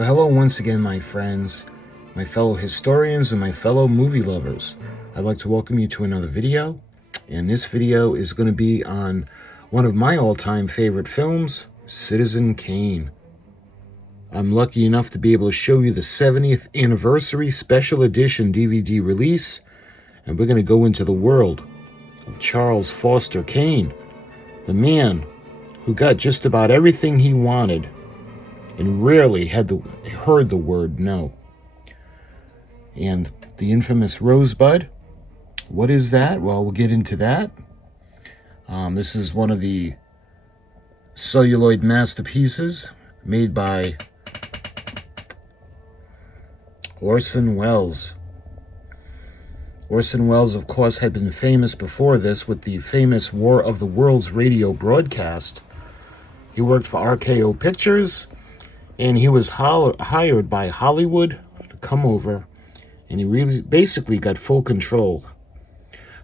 Well, hello once again, my friends, my fellow historians, and my fellow movie lovers. I'd like to welcome you to another video, and this video is going to be on one of my all-time favorite films, Citizen Kane. I'm lucky enough to be able to show you the 70th anniversary special edition DVD release, and we're going to go into the world of Charles Foster Kane, the man who got just about everything he wanted and rarely heard the word no. And the infamous Rosebud, what is that? Well, we'll get into that. This is one of the celluloid masterpieces made by Orson Welles. Orson Welles, of course, had been famous before this with the famous War of the Worlds radio broadcast. He worked for RKO Pictures, and he was hired by Hollywood to come over, and he really basically got full control.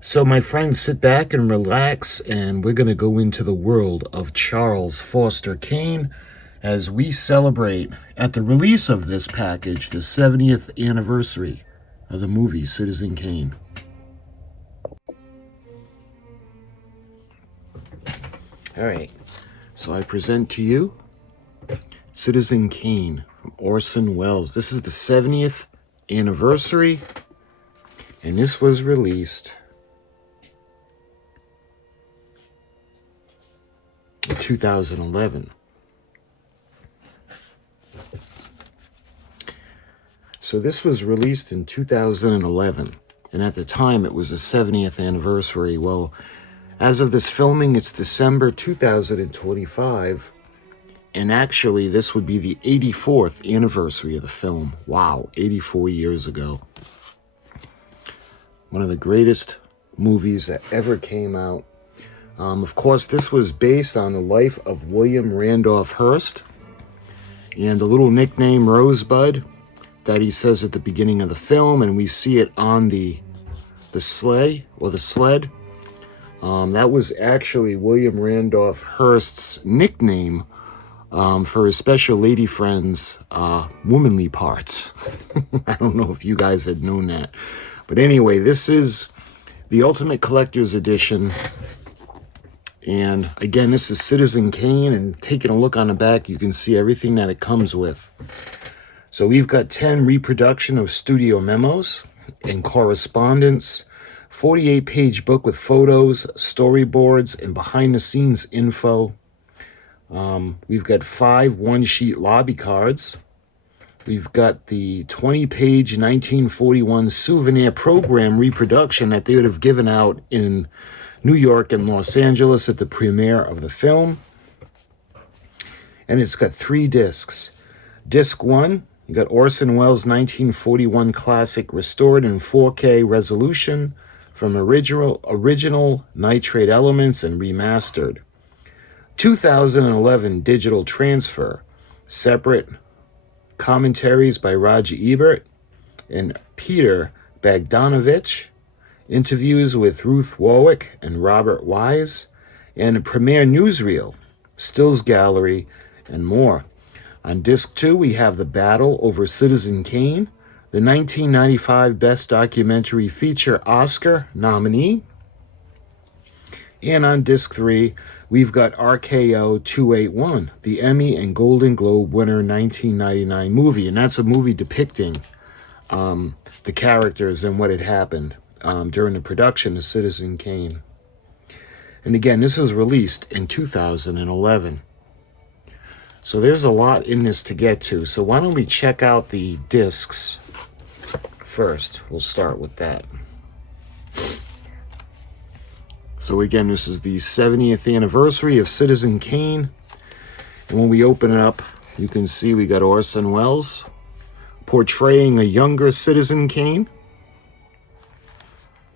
So my friends, sit back and relax, and we're going to go into the world of Charles Foster Kane as we celebrate, at the release of this package, the 70th anniversary of the movie Citizen Kane. All right, so I present to you Citizen Kane from Orson Welles. This is the 70th anniversary, and this was released in 2011. So this was released in 2011, and at the time it was the 70th anniversary. Well, as of this filming, it's December 2025. And actually, this would be the 84th anniversary of the film. Wow, 84 years ago. One of the greatest movies that ever came out. Of course, this was based on the life of William Randolph Hearst. And the little nickname Rosebud that he says at the beginning of the film, and we see it on the sleigh, or the sled. That was actually William Randolph Hearst's nickname for his special lady friend's womanly parts. I don't know if you guys had known that. But anyway, this is the Ultimate Collector's Edition. And again, this is Citizen Kane, and taking a look on the back, you can see everything that it comes with. So we've got 10 reproduction of studio memos and correspondence, 48-page book with photos, storyboards, and behind-the-scenes info. We've got 5 one-sheet lobby cards. We've got the 20-page 1941 souvenir program reproduction that they would have given out in New York and Los Angeles at the premiere of the film. And it's got 3 discs. Disc 1, you got Orson Welles' 1941 classic restored in 4K resolution from original nitrate elements and remastered. 2011 digital transfer, separate commentaries by Roger Ebert and Peter Bogdanovich, interviews with Ruth Warwick and Robert Wise, and a premiere newsreel, stills gallery, and more. On disc 2, we have The Battle Over Citizen Kane, the 1995 Best Documentary Feature Oscar nominee. And on disc 3, we've got RKO 281, the Emmy and Golden Globe winner 1999 movie. And that's a movie depicting the characters and what had happened during the production of Citizen Kane. And again, this was released in 2011. So there's a lot in this to get to. So why don't we check out the discs first? We'll start with that. So again, this is the 70th anniversary of Citizen Kane. And when we open it up, you can see we got Orson Welles portraying a younger Citizen Kane,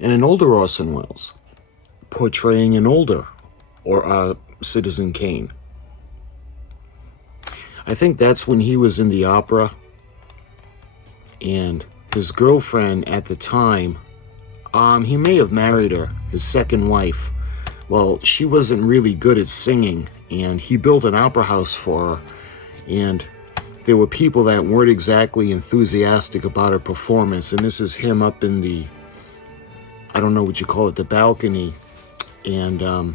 and an older Orson Welles portraying an older Citizen Kane. I think that's when he was in the opera, and his girlfriend at the time, he may have married her, his second wife. Well, she wasn't really good at singing, and he built an opera house for her, and there were people that weren't exactly enthusiastic about her performance. And this is him up in the, I don't know what you call it, the balcony, and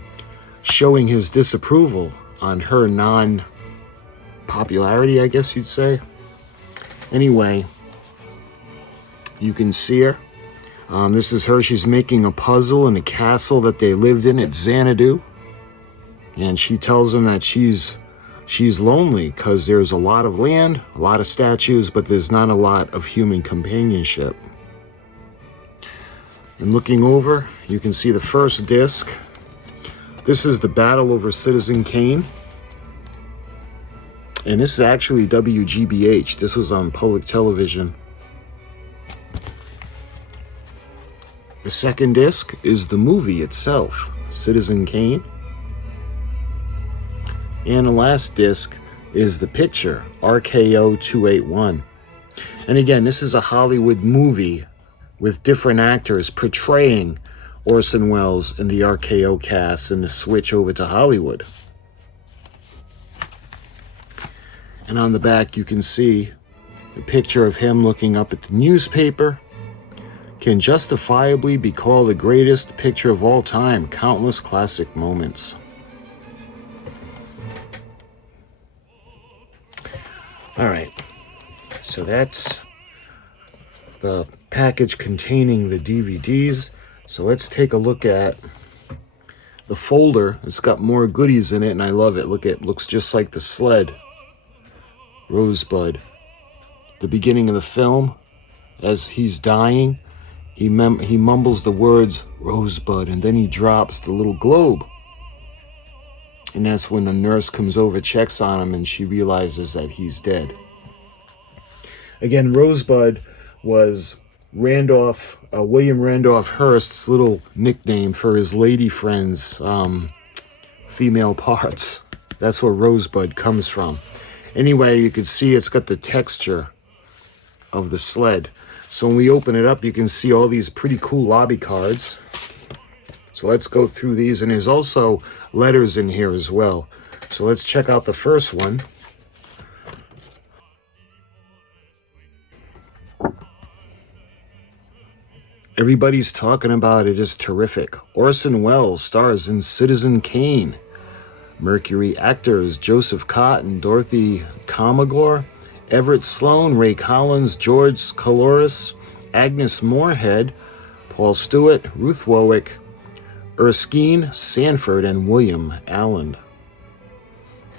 showing his disapproval on her non-popularity, I guess you'd say. Anyway, you can see her. This is her. She's making a puzzle in a castle that they lived in at Xanadu. And she tells him that she's lonely because there's a lot of land, a lot of statues, but there's not a lot of human companionship. And looking over, you can see the first disc. This is the battle over Citizen Kane. And this is actually WGBH. This was on public television. The second disc is the movie itself, Citizen Kane. And the last disc is the picture, RKO 281. And again, this is a Hollywood movie with different actors portraying Orson Welles in the RKO cast and the switch over to Hollywood. And on the back, you can see the picture of him looking up at the newspaper. Can justifiably be called the greatest picture of all time. Countless classic moments. All right, so that's the package containing the DVDs. So let's take a look at the folder. It's got more goodies in it, and I love it. Look, it looks just like the sled. Rosebud. The beginning of the film, as he's dying, he mumbles the words Rosebud, and then he drops the little globe. And that's when the nurse comes over, checks on him, and she realizes that he's dead. Again, Rosebud was William Randolph Hearst's little nickname for his lady friends' female parts. That's where Rosebud comes from. Anyway, you can see it's got the texture of the sled. So when we open it up, you can see all these pretty cool lobby cards. So let's go through these. And there's also letters in here as well. So let's check out the first one. Everybody's talking about it. It's terrific. Orson Welles stars in Citizen Kane. Mercury actors Joseph Cotton, Dorothy Comagore, Everett Sloan, Ray Collins, George Coulouris, Agnes Moorehead, Paul Stewart, Ruth Wowick, Erskine Sanford, and William Allen.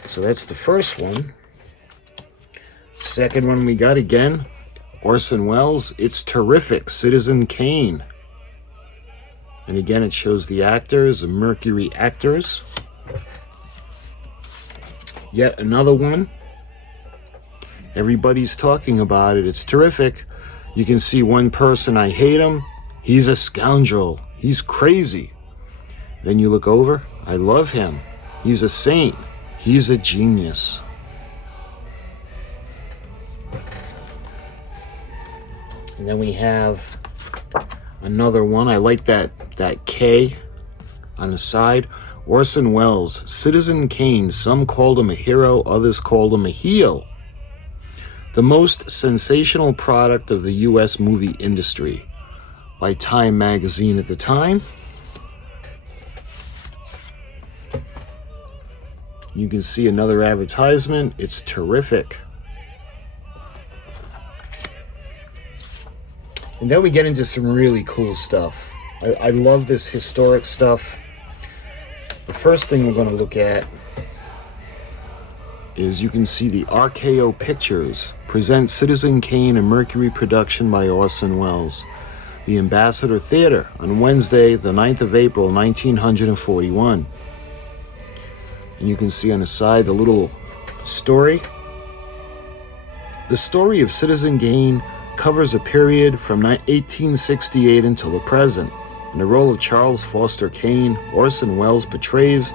So that's the first one. Second one we got again, Orson Welles. It's terrific. Citizen Kane. And again, it shows the actors, the Mercury actors. Yet another one. Everybody's talking about it. It's terrific. You can see one person, I hate him. He's a scoundrel. He's crazy. Then you look over, I love him. He's a saint. He's a genius. And then we have another one. I like that K on the side. Orson Welles, Citizen Kane. Some called him a hero, others called him a heel. The most sensational product of the U.S. movie industry, by Time magazine at the time. You can see another advertisement. It's terrific. And then we get into some really cool stuff. I love this historic stuff. The first thing we're going to look at is you can see the RKO Pictures present Citizen Kane, a Mercury production by Orson Welles. The Ambassador Theater on Wednesday, the 9th of April, 1941. And you can see on the side the little story. The story of Citizen Kane covers a period from 1868 until the present. In the role of Charles Foster Kane, Orson Welles portrays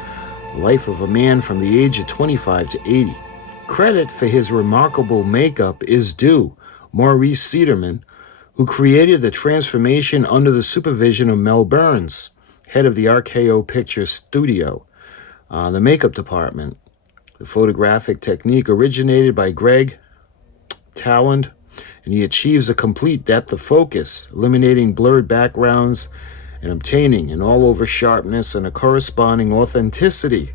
the life of a man from the age of 25 to 80. Credit for his remarkable makeup is due Maurice Cederman, who created the transformation under the supervision of Mel Burns, head of the RKO Pictures studio, the makeup department. The photographic technique originated by Greg talent, and he achieves a complete depth of focus, eliminating blurred backgrounds and obtaining an all-over sharpness and a corresponding authenticity.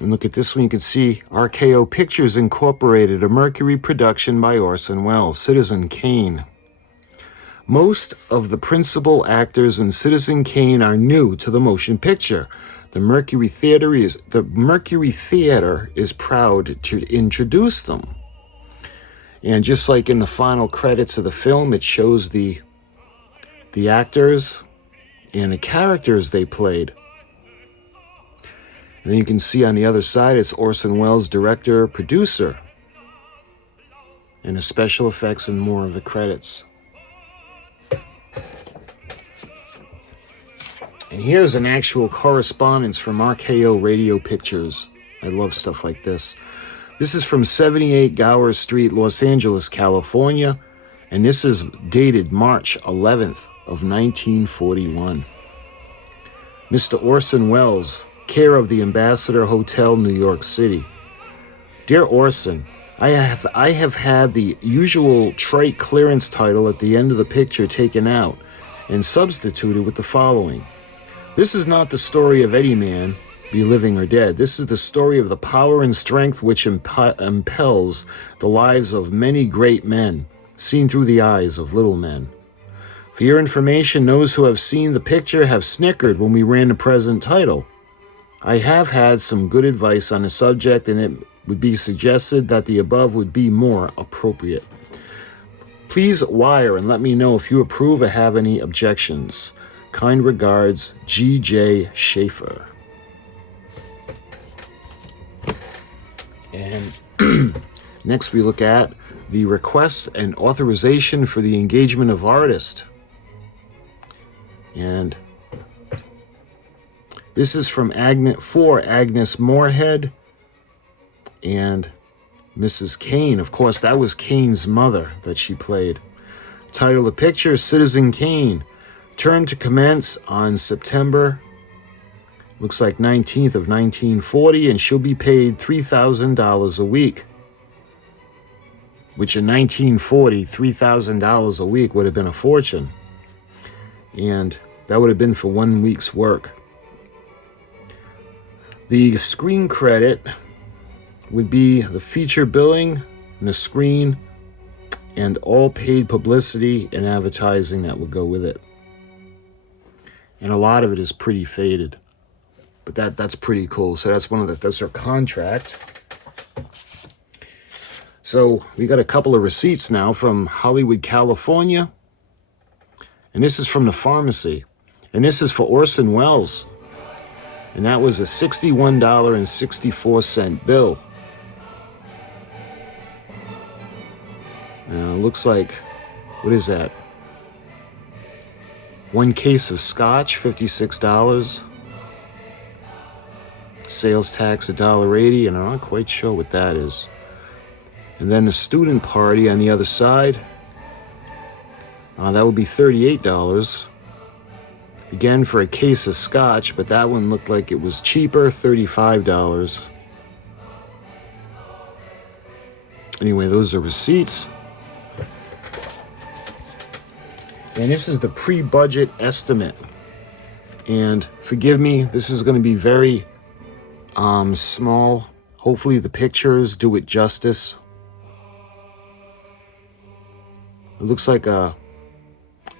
And look at this one, you can see RKO Pictures Incorporated, a Mercury production by Orson Welles, Citizen Kane. Most of the principal actors in Citizen Kane are new to the motion picture. The Mercury Theater is proud to introduce them. And just like in the final credits of the film, it shows the actors and the characters they played. And then you can see on the other side, it's Orson Welles, director, producer, and the special effects and more of the credits. And here's an actual correspondence from RKO Radio Pictures. I love stuff like this. This is from 78 Gower Street, Los Angeles, California, and this is dated March 11th of 1941. Mr. Orson Welles, care of the Ambassador Hotel, New York City. Dear Orson, I have had the usual trite clearance title at the end of the picture taken out and substituted with the following. This is not the story of any man, be living or dead. This is the story of the power and strength which impels the lives of many great men, seen through the eyes of little men. For your information, those who have seen the picture have snickered when we ran the present title. I have had some good advice on the subject, and it would be suggested that the above would be more appropriate. Please wire and let me know if you approve or have any objections. Kind regards, G.J. Schaefer. And next we look at the requests and authorization for the engagement of artist. And this is from Agnes Moorehead and Mrs. Kane. Of course, that was Kane's mother that she played. Title of the picture, Citizen Kane. Term to commence on September, looks like 19th of 1940, and she'll be paid $3,000 a week. Which in 1940, $3,000 a week would have been a fortune. And that would have been for 1 week's work. The screen credit would be the feature billing and the screen and all paid publicity and advertising that would go with it. And a lot of it is pretty faded. But that's pretty cool. So that's her contract. So we got a couple of receipts now from Hollywood, California. And this is from the pharmacy. And this is for Orson Welles. And that was a $61.64 bill. Now, looks like, what is that? One case of scotch, $56. Sales tax, $1.80, and I'm not quite sure what that is. And then the student party on the other side, that would be $38. Again, for a case of scotch, but that one looked like it was cheaper, $35. Anyway, those are receipts. And this is the pre-budget estimate. And forgive me, this is going to be very small. Hopefully the pictures do it justice. It looks like the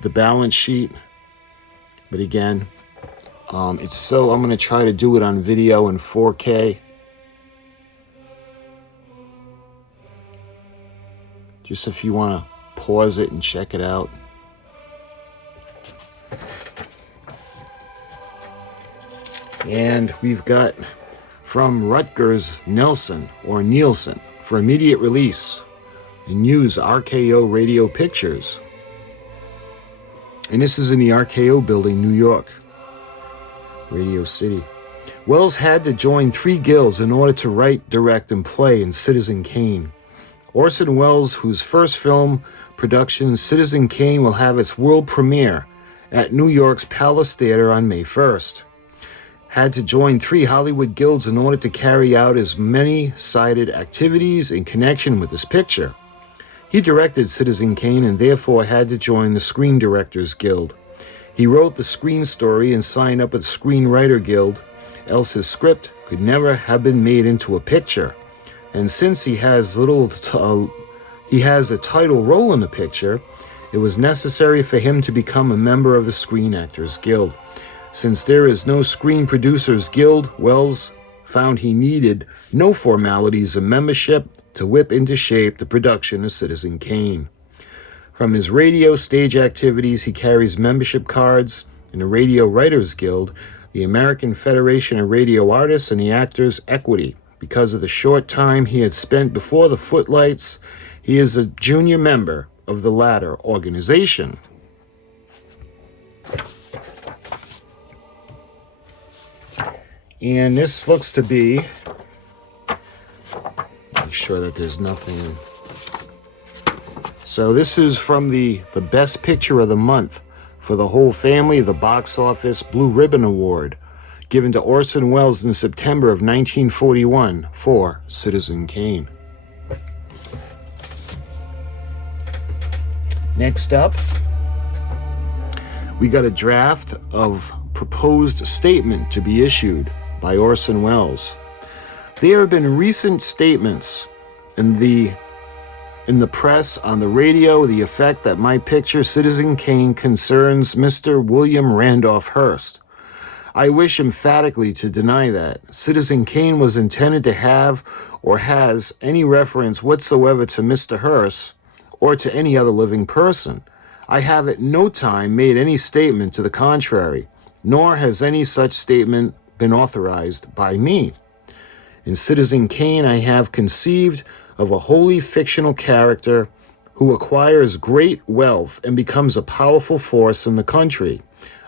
balance sheet. But again, I'm going to try to do it on video in 4K. Just if you want to pause it and check it out. And we've got from Rutgers Nielsen for immediate release and use RKO Radio Pictures. And this is in the RKO building, New York, Radio City. Welles had to join 3 guilds in order to write, direct, and play in Citizen Kane. Orson Welles, whose first film production, Citizen Kane, will have its world premiere at New York's Palace Theater on May 1st. had to join 3 Hollywood guilds in order to carry out his many-sided activities in connection with this picture. He directed Citizen Kane and therefore had to join the Screen Directors Guild. He wrote the screen story and signed up with the Screenwriter Guild, else his script could never have been made into a picture. And since he has a title role in the picture, it was necessary for him to become a member of the Screen Actors Guild. Since there is no Screen Producers Guild, Welles found he needed no formalities of membership to whip into shape the production of Citizen Kane. From his radio stage activities, he carries membership cards in the Radio Writers Guild, the American Federation of Radio Artists, and the Actors Equity. Because of the short time he had spent before the footlights, he is a junior member of the latter organization. And this looks to be, make sure that there's nothing. So this is from the Best Picture of the Month for the whole family, the Box Office Blue Ribbon Award, given to Orson Welles in September of 1941 for Citizen Kane. Next up, we got a draft of proposed statement to be issued by Orson Welles. There have been recent statements in the press, on the radio, the effect that my picture Citizen Kane concerns Mr. William Randolph Hearst. I wish emphatically to deny that. Citizen Kane was intended to have or has any reference whatsoever to Mr. Hearst or to any other living person. I have at no time made any statement to the contrary, nor has any such statement been authorized by me. In Citizen Kane, I have conceived of a wholly fictional character who acquires great wealth and becomes a powerful force in the country.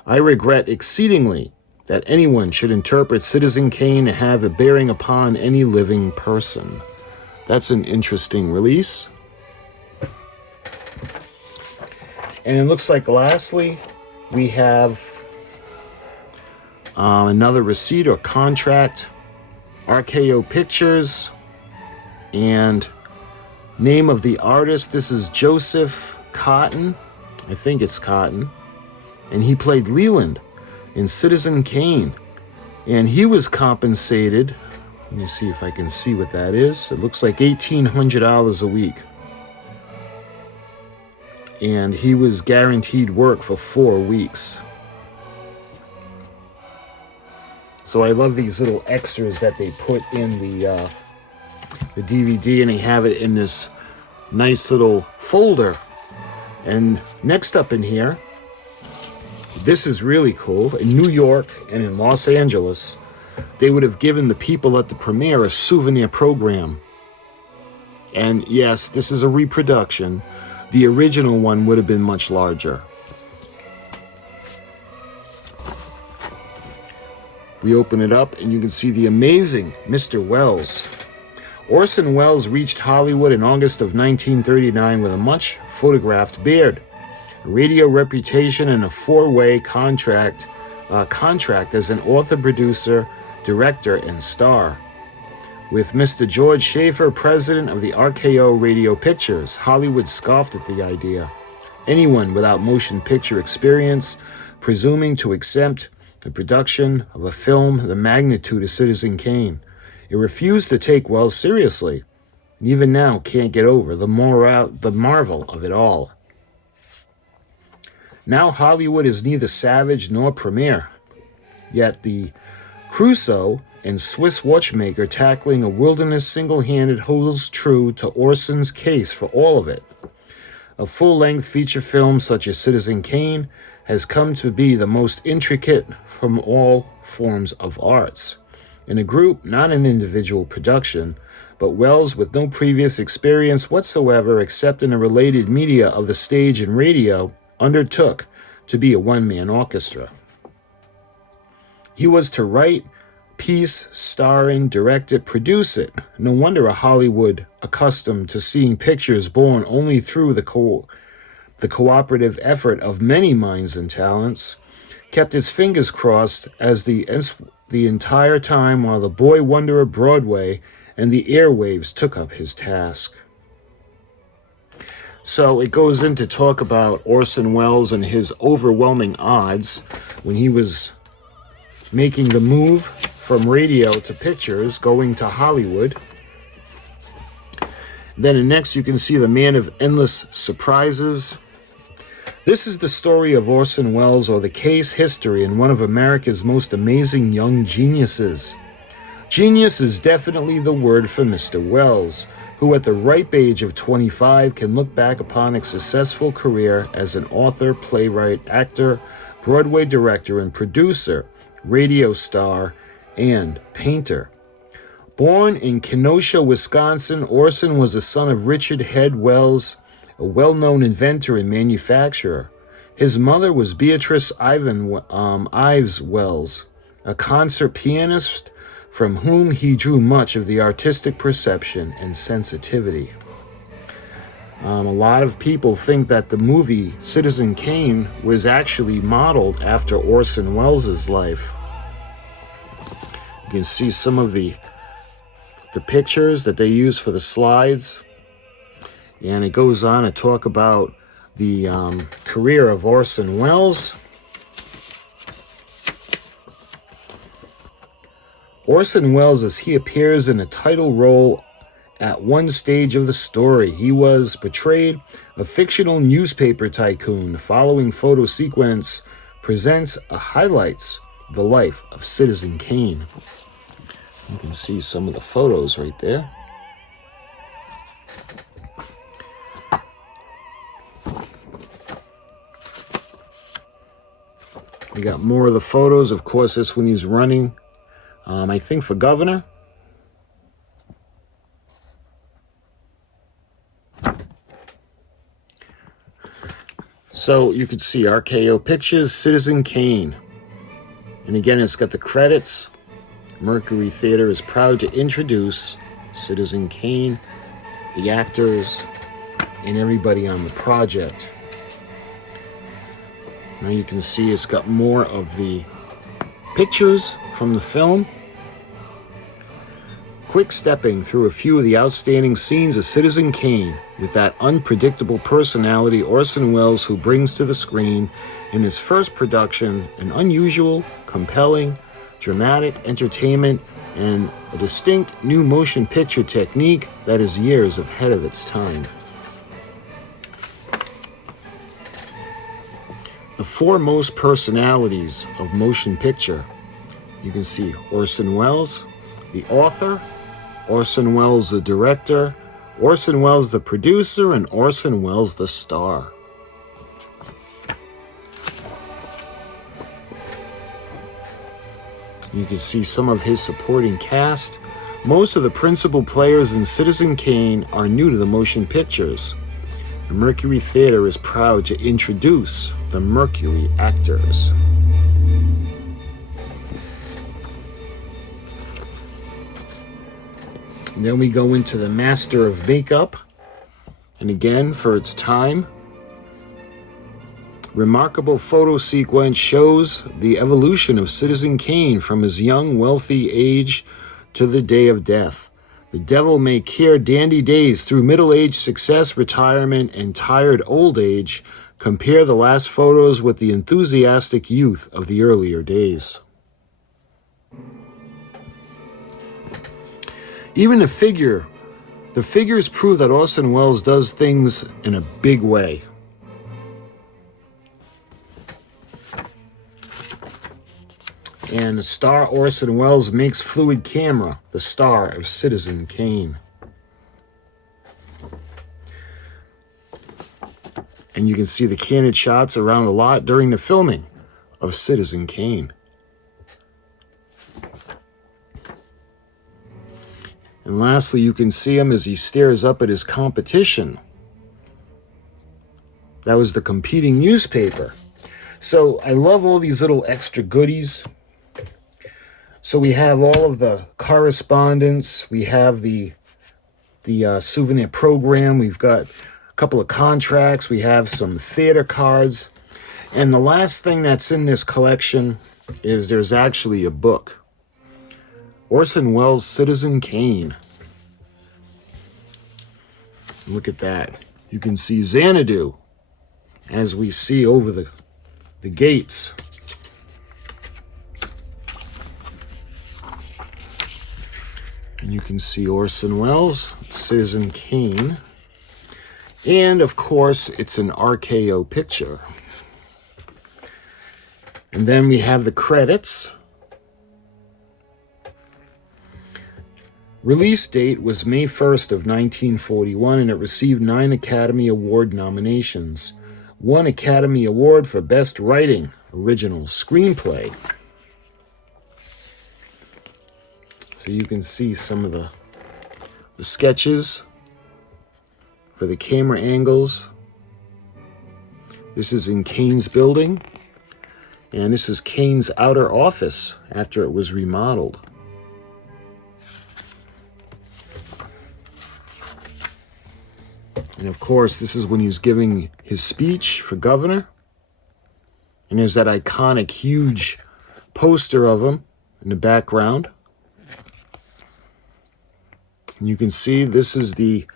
I regret exceedingly that anyone should interpret Citizen Kane to have a bearing upon any living person. That's an interesting release. And it looks like lastly, we have another receipt or contract, RKO Pictures, and name of the artist. This is Joseph Cotton. I think it's Cotton. And he played Leland in Citizen Kane. And he was compensated, let me see if I can see what that is. It looks like $1,800 a week. And he was guaranteed work for 4 weeks. So I love these little extras that they put in the DVD, and they have it in this nice little folder. And next up in here, this is really cool. In New York and in Los Angeles, they would have given the people at the premiere a souvenir program. And yes, this is a reproduction. The original one would have been much larger. We open it up and you can see the amazing Mr. Welles. Orson Welles reached Hollywood in August of 1939 with a much photographed beard, a radio reputation, and a 4-way contract as an author, producer, director, and star. With Mr. George Schaefer, president of the RKO Radio Pictures, Hollywood scoffed at the idea. Anyone without motion picture experience, presuming to accept the production of a film the magnitude of Citizen Kane. It refused to take Welles seriously, and even now can't get over the marvel of it all. Now Hollywood is neither savage nor premier, yet the Crusoe and Swiss watchmaker tackling a wilderness single-handed holds true to Orson's case for all of it. A full-length feature film such as Citizen Kane has come to be the most intricate from all forms of arts. In a group, not an individual production, but Welles, with no previous experience whatsoever except in the related media of the stage and radio, undertook to be a one-man orchestra. He was to write, piece, star in, direct it, produce it. No wonder a Hollywood accustomed to seeing pictures born only through the cooperative effort of many minds and talents, kept its fingers crossed as the the entire time while the boy wonder of Broadway and the airwaves took up his task. So it goes in to talk about Orson Welles and his overwhelming odds when he was making the move from radio to pictures, going to Hollywood. Then next you can see the man of endless surprises. This is the story of Orson Welles, or the case history, and one of America's most amazing young geniuses. Genius is definitely the word for Mr. Welles, who at the ripe age of 25 can look back upon a successful career as an author, playwright, actor, Broadway director and producer, radio star, and painter. Born in Kenosha, Wisconsin, Orson was the son of Richard Head Welles, a well-known inventor and manufacturer. His mother was Beatrice Ives Welles, a concert pianist from whom he drew much of the artistic perception and sensitivity. A lot of people think that the movie Citizen Kane was actually modeled after Orson Welles' life. You can see some of the pictures that they use for the slides. And it goes on to talk about the career of Orson Welles. Orson Welles, as he appears in a title role at one stage of the story. He was portrayed a fictional newspaper tycoon. The following photo sequence presents highlights the life of Citizen Kane. You can see some of the photos right there. We got more of the photos. Of course, this one he's running, I think, for governor. So you could see RKO Pictures, Citizen Kane. And again, it's got the credits. Mercury Theater is proud to introduce Citizen Kane, the actors, and everybody on the project. Now you can see it's got more of the pictures from the film. Quick stepping through a few of the outstanding scenes of Citizen Kane with that unpredictable personality Orson Welles, who brings to the screen in his first production an unusual, compelling, dramatic entertainment and a distinct new motion picture technique that is years ahead of its time. The foremost personalities of motion picture. You can see Orson Welles, the author, Orson Welles, the director, Orson Welles, the producer, and Orson Welles, the star. You can see some of his supporting cast. Most of the principal players in Citizen Kane are new to the motion pictures. The Mercury Theater is proud to introduce the Mercury actors. And then we go into the Master of Makeup. And again, for its time, remarkable photo sequence shows the evolution of Citizen Kane from his young, wealthy age to the day of death. The devil may care dandy days through middle-age success, retirement, and tired old age. Compare the last photos with the enthusiastic youth of the earlier days. Even the figures prove that Orson Welles does things in a big way. And the star Orson Welles makes fluid camera, the star of Citizen Kane. And you can see the candid shots around the lot during the filming of Citizen Kane. And lastly, you can see him as he stares up at his competition. That was the competing newspaper. So I love all these little extra goodies. So we have all of the correspondence. We have the souvenir program. We've got a couple of contracts. We have some theater cards. And the last thing that's in this collection is there's actually a book. Orson Welles' Citizen Kane. Look at that. You can see Xanadu as we see over the gates. And you can see Orson Welles, Citizen Kane. And of course, it's an RKO picture. And then we have the credits. Release date was May 1st of 1941, and it received 9 Academy Award nominations. 1 Academy Award for Best Writing, Original Screenplay. So you can see some of the sketches for the camera angles. This is in Kane's building, and this is Kane's outer office after it was remodeled. And of course, this is when he's giving his speech for governor. And there's that iconic, huge poster of him in the background. And you can see this is the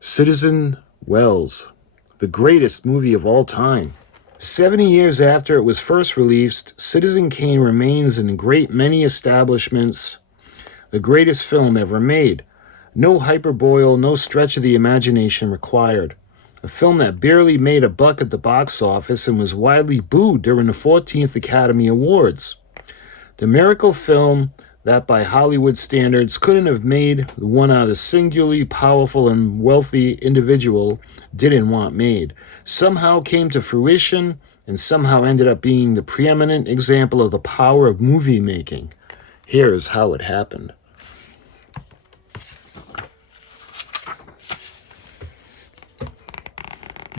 Citizen Welles, the greatest movie of all time. 70 years after it was first released, Citizen Kane remains in a great many establishments the greatest film ever made. No hyperbole, no stretch of the imagination required. A film that barely made a buck at the box office and was widely booed during the 14th Academy Awards. The miracle film that by Hollywood standards couldn't have made the one out of the singularly powerful and wealthy individual didn't want made, somehow came to fruition and somehow ended up being the preeminent example of the power of movie making. Here's how it happened.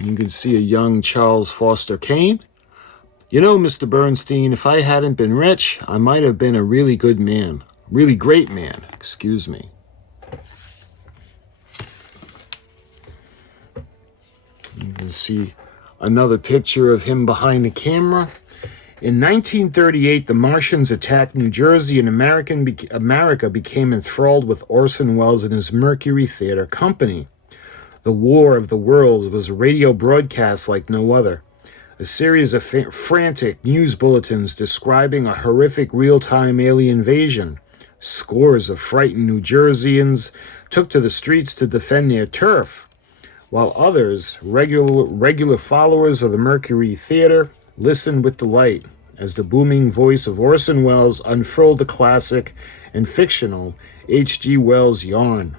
You can see a young Charles Foster Kane. You know, Mr. Bernstein, if I hadn't been rich, I might have been a really good man. Really great man, excuse me. You can see another picture of him behind the camera. In 1938, the Martians attacked New Jersey, and America became enthralled with Orson Welles and his Mercury Theater Company. The War of the Worlds was a radio broadcast like no other. A series of frantic news bulletins describing a horrific real-time alien invasion. Scores of frightened New Jerseyans took to the streets to defend their turf, while others, regular followers of the Mercury Theater, listened with delight as the booming voice of Orson Welles unfurled the classic and fictional H.G. Wells' yarn.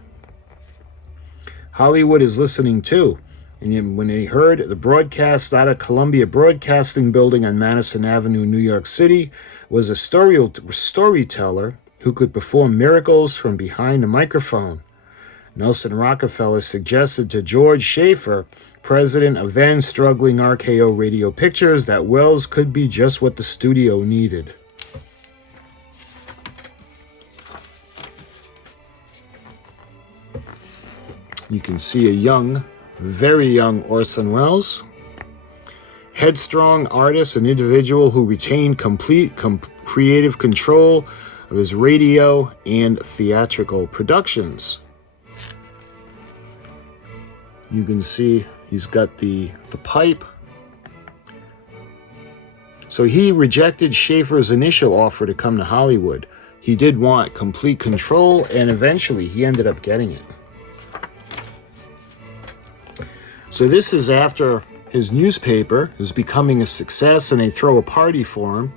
Hollywood is listening too, and when they heard the broadcast out of Columbia Broadcasting Building on Madison Avenue, New York City, was a storyteller who could perform miracles from behind the microphone. Nelson Rockefeller suggested to George Schaefer, president of then struggling RKO Radio Pictures, that Welles could be just what the studio needed. You can see a young, very young Orson Welles, headstrong artist and individual who retained complete creative control of his radio and theatrical productions. You can see he's got the pipe. So he rejected Schaefer's initial offer to come to Hollywood. He did want complete control, and eventually he ended up getting it. So this is after his newspaper is becoming a success and they throw a party for him.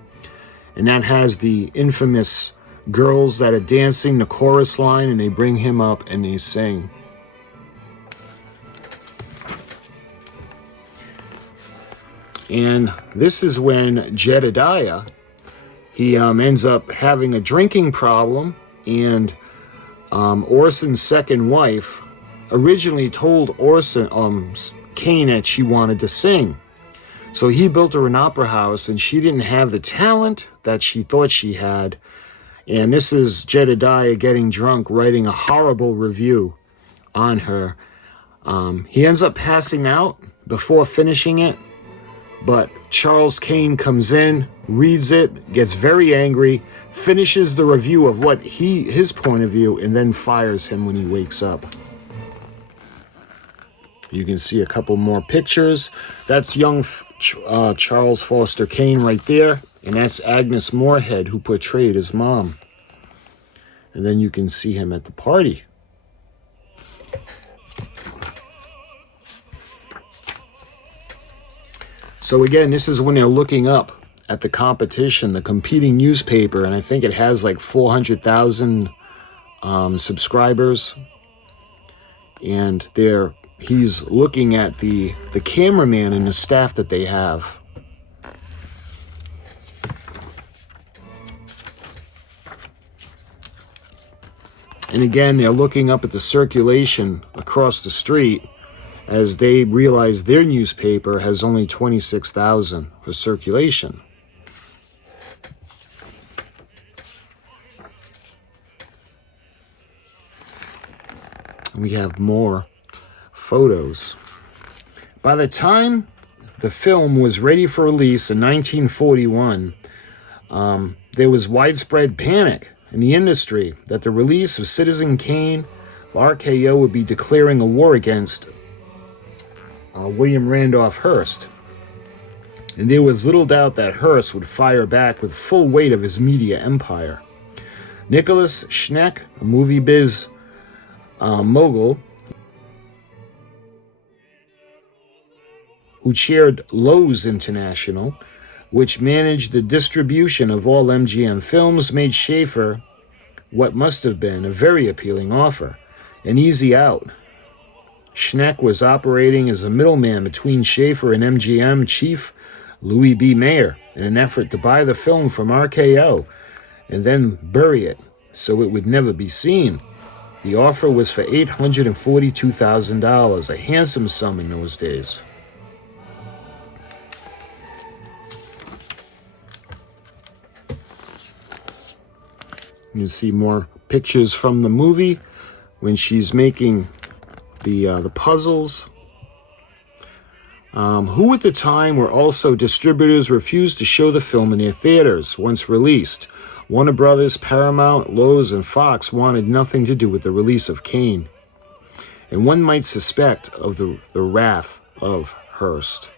And that has the infamous girls that are dancing the chorus line, and they bring him up and they sing. And this is when Jedediah, he ends up having a drinking problem, and Orson's second wife originally told Kane that she wanted to sing. So he built her an opera house, and she didn't have the talent that she thought she had. And this is Jedediah getting drunk, writing a horrible review on her. He ends up passing out before finishing it, but Charles Kane comes in, reads it, gets very angry, finishes the review of what his point of view, and then fires him when he wakes up. You can see a couple more pictures. That's young Charles Foster Kane right there. And that's Agnes Moorehead, who portrayed his mom. And then you can see him at the party. So again, this is when they're looking up at the competition, the competing newspaper. And I think it has like 400,000 subscribers. And he's looking at the cameraman and the staff that they have. And again, they're looking up at the circulation across the street as they realize their newspaper has only 26,000 for circulation. We have more photos. By the time the film was ready for release in 1941, there was widespread panic in the industry that the release of Citizen Kane of RKO would be declaring a war against William Randolph Hearst. And there was little doubt that Hearst would fire back with full weight of his media empire. Nicholas Schneck, a movie biz mogul, who chaired Loews International, which managed the distribution of all MGM films, made Schaefer what must have been a very appealing offer, an easy out. Schneck was operating as a middleman between Schaefer and MGM chief Louis B. Mayer in an effort to buy the film from RKO and then bury it so it would never be seen. The offer was for $842,000, a handsome sum in those days. You can see more pictures from the movie when she's making the puzzles. Who at the time were also distributors refused to show the film in their theaters once released. Warner Brothers, Paramount, Loews, and Fox wanted nothing to do with the release of Kane. And one might suspect of the wrath of Hearst.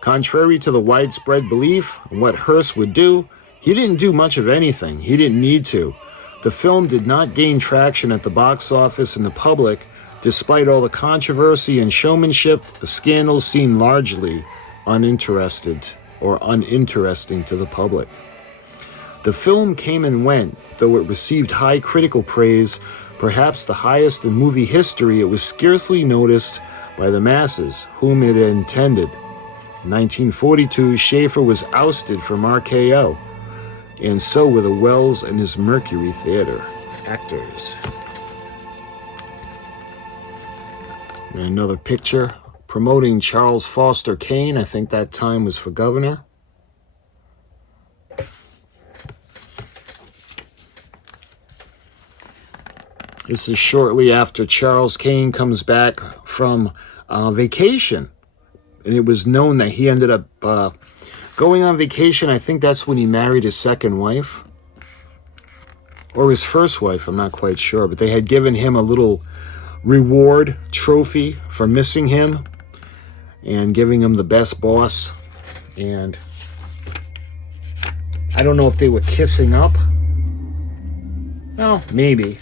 Contrary to the widespread belief in what Hearst would do, he didn't do much of anything. He didn't need to. The film did not gain traction at the box office and the public. Despite all the controversy and showmanship, the scandals seemed largely uninteresting to the public. The film came and went, though it received high critical praise, perhaps the highest in movie history. It was scarcely noticed by the masses, whom it intended. In 1942, Schaefer was ousted from RKO, and so were the Welles and his Mercury Theater actors. And another picture promoting Charles Foster Kane. I think that time was for governor. This is shortly after Charles Kane comes back from vacation. And it was known that he ended up going on vacation. I think that's when he married his second wife. Or his first wife, I'm not quite sure. But they had given him a little reward trophy for missing him and giving him the best boss. And I don't know if they were kissing up. Well, maybe.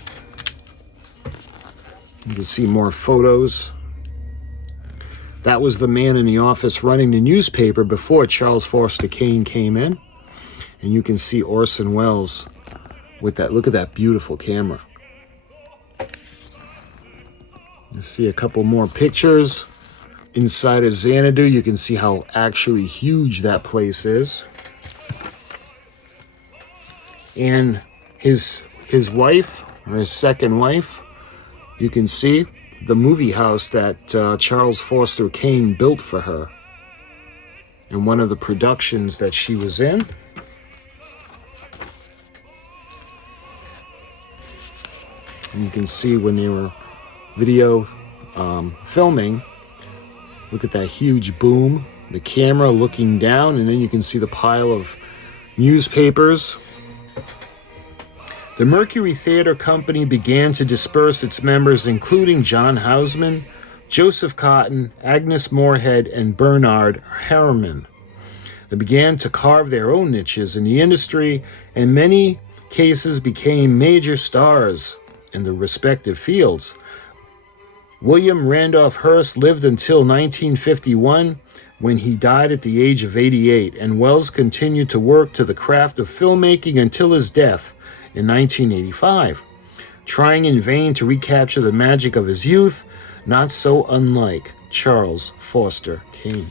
You can see more photos. That was the man in the office running the newspaper before Charles Foster Kane came in. And you can see Orson Welles with that. Look at that beautiful camera. You see a couple more pictures. Inside of Xanadu, you can see how actually huge that place is. And his wife, or his second wife, you can see the movie house that Charles Foster Kane built for her. And one of the productions that she was in. And you can see when they were video filming, look at that huge boom, the camera looking down, and then you can see the pile of newspapers. The Mercury Theater Company began to disperse its members, including John Houseman, Joseph Cotton, Agnes Moorehead, and Bernard Herrmann. They began to carve their own niches in the industry, and in many cases became major stars in their respective fields. William Randolph Hearst lived until 1951, when he died at the age of 88, and Welles continued to work to the craft of filmmaking until his death in 1985, trying in vain to recapture the magic of his youth, not so unlike Charles Foster Kane.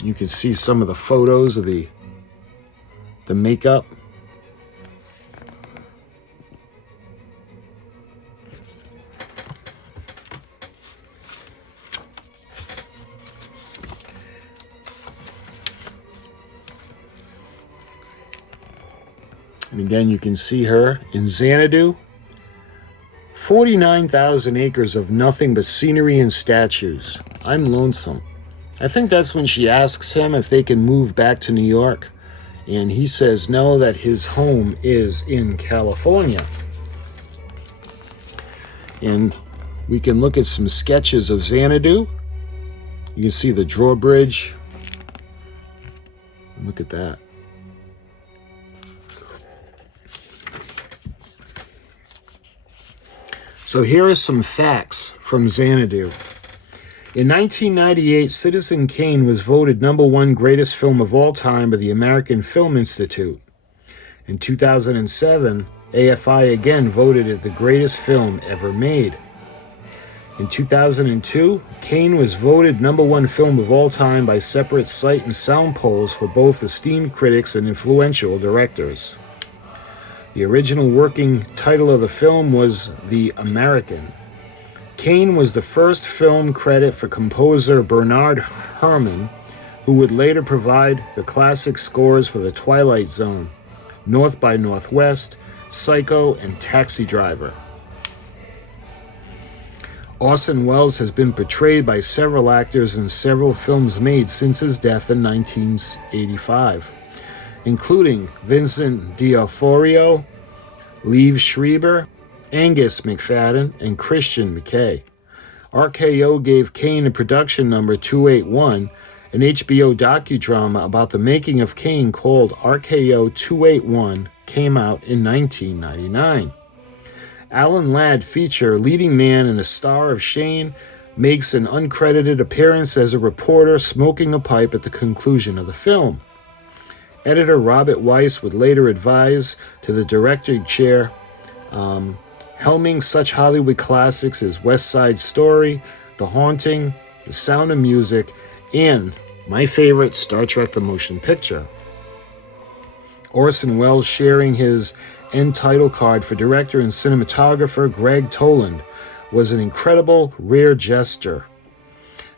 You can see some of the photos of the makeup. And again, you can see her in Xanadu. 49,000 acres of nothing but scenery and statues. I'm lonesome. I think that's when she asks him if they can move back to New York. And he says no, that his home is in California. And we can look at some sketches of Xanadu. You can see the drawbridge. Look at that. So here are some facts from Xanadu. In 1998, Citizen Kane was voted #1 greatest film of all time by the American Film Institute. In 2007, AFI again voted it the greatest film ever made. In 2002, Kane was voted #1 film of all time by separate sight and sound polls for both esteemed critics and influential directors. The original working title of the film was The American. Kane was the first film credit for composer Bernard Herrmann, who would later provide the classic scores for The Twilight Zone, North by Northwest, Psycho, and Taxi Driver. Orson Welles has been portrayed by several actors in several films made since his death in 1985. Including Vincent D'Onofrio, Liev Schreiber, Angus McFadden, and Christian McKay. RKO gave Kane a production number 281, an HBO docudrama about the making of Kane called RKO 281 came out in 1999. Alan Ladd feature leading man and a star of Shane makes an uncredited appearance as a reporter smoking a pipe at the conclusion of the film. Editor Robert Weiss would later advise to the director chair, helming such Hollywood classics as West Side Story, The Haunting, The Sound of Music, and my favorite, Star Trek The Motion Picture. Orson Welles sharing his end title card for director and cinematographer Greg Toland was an incredible, rare gesture.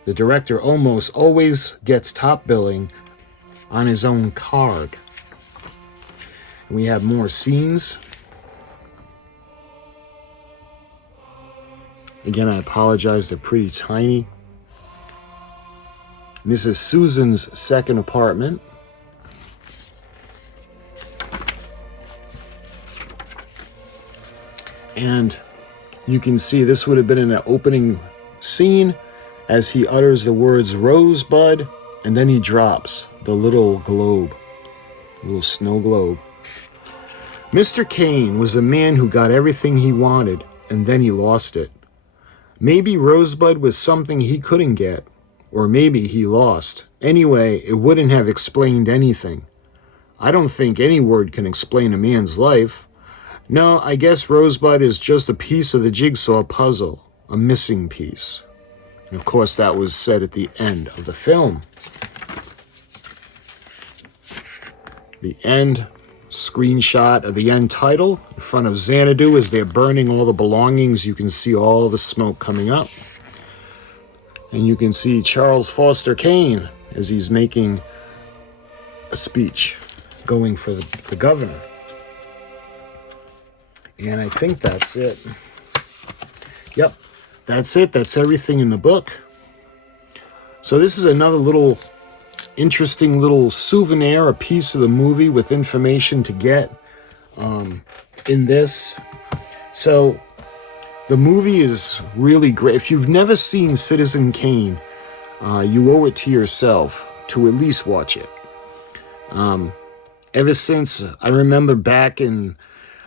The director almost always gets top billing on his own card. And we have more scenes. Again, I apologize, they're pretty tiny. And this is Susan's second apartment. And you can see this would have been in an opening scene as he utters the words Rosebud, and then he drops the little globe, little snow globe. Mr. Kane was a man who got everything he wanted, and then he lost it. Maybe Rosebud was something he couldn't get, or maybe he lost. Anyway, it wouldn't have explained anything. I don't think any word can explain a man's life. No, I guess Rosebud is just a piece of the jigsaw puzzle, a missing piece. And of course, that was said at the end of the film. The end screenshot of the end title in front of Xanadu as they're burning all the belongings. You can see all the smoke coming up. And you can see Charles Foster Kane as he's making a speech going for the governor. And I think that's it. Yep, that's it. That's everything in the book. So this is another little interesting little souvenir, a piece of the movie with information to get in this. So the movie is really great. If you've never seen Citizen Kane, you owe it to yourself to at least watch it. Ever since, I remember back in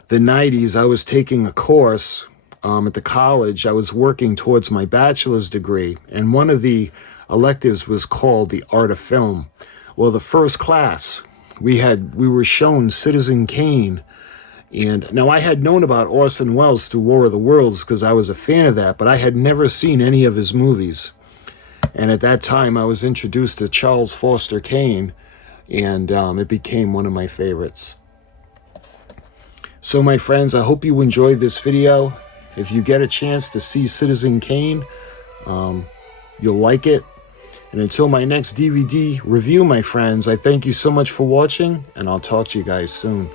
the 90s, I was taking a course at the college. I was working towards my bachelor's degree, and one of the electives was called the Art of Film. Well, the first class, we were shown Citizen Kane. And now I had known about Orson Welles through War of the Worlds because I was a fan of that, but I had never seen any of his movies. And at that time, I was introduced to Charles Foster Kane, and it became one of my favorites. So my friends, I hope you enjoyed this video. If you get a chance to see Citizen Kane, you'll like it. And until my next DVD review, my friends, I thank you so much for watching, and I'll talk to you guys soon.